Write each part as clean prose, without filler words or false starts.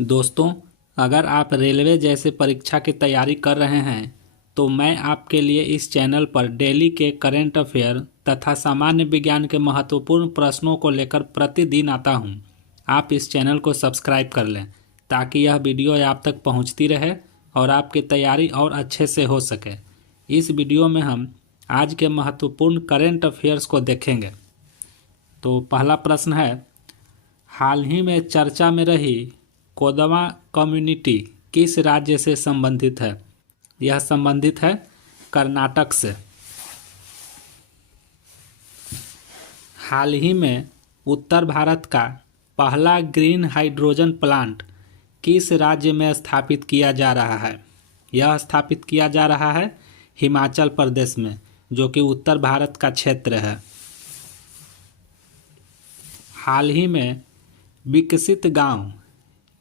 दोस्तों, अगर आप रेलवे जैसे परीक्षा की तैयारी कर रहे हैं तो मैं आपके लिए इस चैनल पर डेली के करंट अफेयर तथा सामान्य विज्ञान के महत्वपूर्ण प्रश्नों को लेकर प्रतिदिन आता हूं। आप इस चैनल को सब्सक्राइब कर लें ताकि यह वीडियो आप तक पहुंचती रहे और आपकी तैयारी और अच्छे से हो सके। इस वीडियो में हम आज के महत्वपूर्ण करंट अफेयर्स को देखेंगे। तो पहला प्रश्न है, हाल ही में चर्चा में रही कोदवा कम्युनिटी किस राज्य से संबंधित है? यह संबंधित है कर्नाटक से। हाल ही में उत्तर भारत का पहला ग्रीन हाइड्रोजन प्लांट किस राज्य में स्थापित किया जा रहा है? यह स्थापित किया जा रहा है हिमाचल प्रदेश में, जो कि उत्तर भारत का क्षेत्र है। हाल ही में विकसित गांव,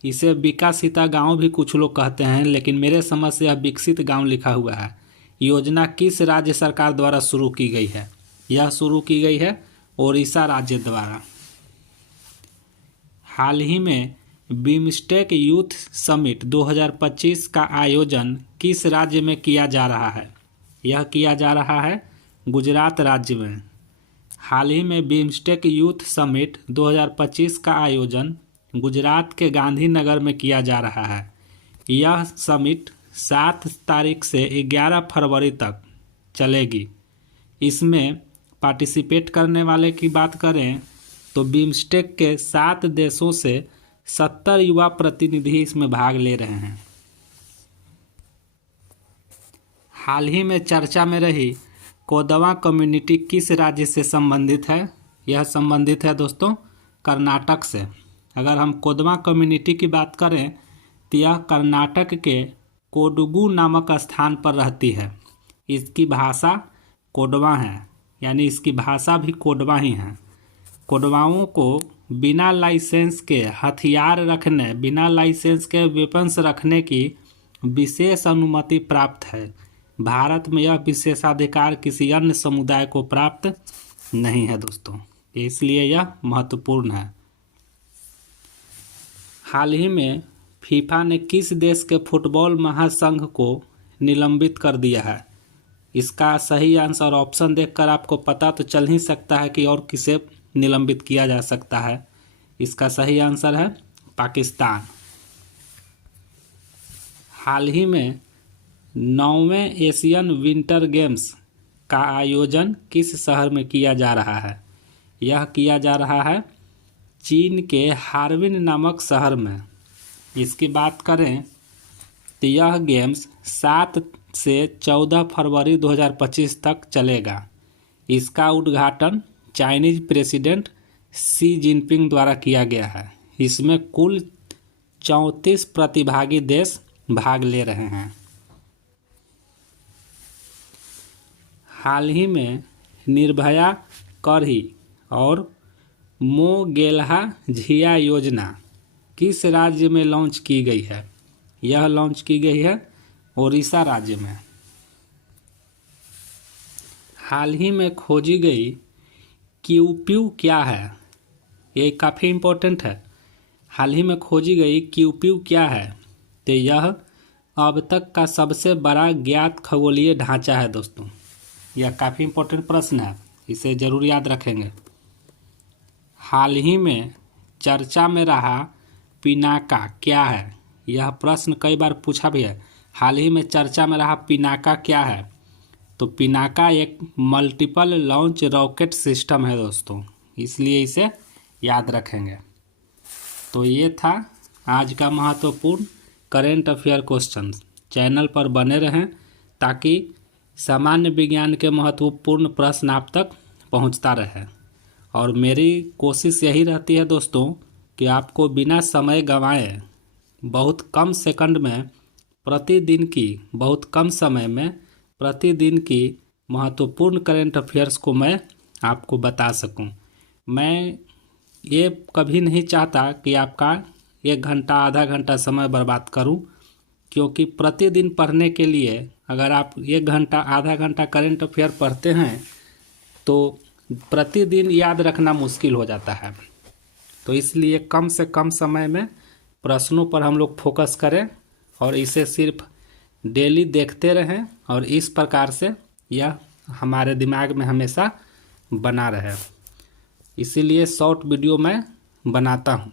इसे विकासिता गांव भी कुछ लोग कहते हैं, लेकिन मेरे समझ से यह विकसित गांव लिखा हुआ है, योजना किस राज्य सरकार द्वारा शुरू की गई है? यह शुरू की गई है ओडिशा राज्य द्वारा। हाल ही में बिमस्टेक यूथ समिट 2025 का आयोजन किस राज्य में किया जा रहा है? यह किया जा रहा है गुजरात राज्य में। हाल ही में बिमस्टेक यूथ समिट 2025 का आयोजन गुजरात के गांधीनगर में किया जा रहा है। यह समिट 7 तारीख से 11 फरवरी तक चलेगी। इसमें पार्टिसिपेट करने वाले की बात करें तो बिमस्टेक के 7 देशों से 70 युवा प्रतिनिधि इसमें भाग ले रहे हैं। हाल ही में चर्चा में रही कोदवा कम्युनिटी किस राज्य से संबंधित है? यह संबंधित है दोस्तों कर्नाटक से। अगर हम कोदवा कम्युनिटी की बात करें तो यह कर्नाटक के कोडगु नामक स्थान पर रहती है। इसकी भाषा कोडवा है, यानी इसकी भाषा भी कोडवा ही है। कोडवाओं को बिना लाइसेंस के हथियार रखने, बिना लाइसेंस के वेपन्स रखने की विशेष अनुमति प्राप्त है। भारत में यह विशेषाधिकार किसी अन्य समुदाय को प्राप्त नहीं है दोस्तों, इसलिए यह महत्वपूर्ण है। हाल ही में फीफा ने किस देश के फुटबॉल महासंघ को निलंबित कर दिया है? इसका सही आंसर ऑप्शन देखकर आपको पता तो चल ही सकता है कि और किसे निलंबित किया जा सकता है। इसका सही आंसर है पाकिस्तान। हाल ही में 9वें एशियन विंटर गेम्स का आयोजन किस शहर में किया जा रहा है? यह किया जा रहा है चीन के हार्बिन नामक शहर में। इसकी बात करें तो यह गेम्स 7 से 14 फरवरी 2025 तक चलेगा। इसका उद्घाटन चाइनीज प्रेसिडेंट शी जिनपिंग द्वारा किया गया है। इसमें कुल 34 प्रतिभागी देश भाग ले रहे हैं। हाल ही में निर्भया करही और मोगेल्हा झिया योजना किस राज्य में लॉन्च की गई है? यह लॉन्च की गई है ओडिशा राज्य में। हाल ही में खोजी गई क्यूप्यू क्या है? ये काफ़ी इम्पोर्टेंट है। हाल ही में खोजी गई क्यूप्यू क्या है? तो यह अब तक का सबसे बड़ा ज्ञात खगोलीय ढांचा है दोस्तों। यह काफ़ी इम्पोर्टेंट प्रश्न है, इसे ज़रूर याद रखेंगे। हाल ही में चर्चा में रहा पिनाका क्या है? यह प्रश्न कई बार पूछा भी है। हाल ही में चर्चा में रहा पिनाका क्या है? तो पिनाका एक मल्टीपल लॉन्च रॉकेट सिस्टम है दोस्तों, इसलिए इसे याद रखेंगे। तो ये था आज का महत्वपूर्ण करेंट अफेयर क्वेश्चन। चैनल पर बने रहें ताकि सामान्य विज्ञान के महत्वपूर्ण प्रश्न आप तक पहुंचता रहे। और मेरी कोशिश यही रहती है दोस्तों कि आपको बिना समय गंवाए बहुत कम सेकंड में प्रतिदिन की, बहुत कम समय में प्रतिदिन की महत्वपूर्ण करंट अफेयर्स को मैं आपको बता सकूं। मैं ये कभी नहीं चाहता कि आपका 1 घंटा आधा घंटा समय बर्बाद करूं, क्योंकि प्रतिदिन पढ़ने के लिए अगर आप 1 घंटा आधा घंटा करंट अफेयर पढ़ते हैं तो प्रतिदिन याद रखना मुश्किल हो जाता है। तो इसलिए कम से कम समय में प्रश्नों पर हम लोग फोकस करें और इसे सिर्फ डेली देखते रहें और इस प्रकार से यह हमारे दिमाग में हमेशा बना रहे। इसीलिए शॉर्ट वीडियो मैं बनाता हूँ।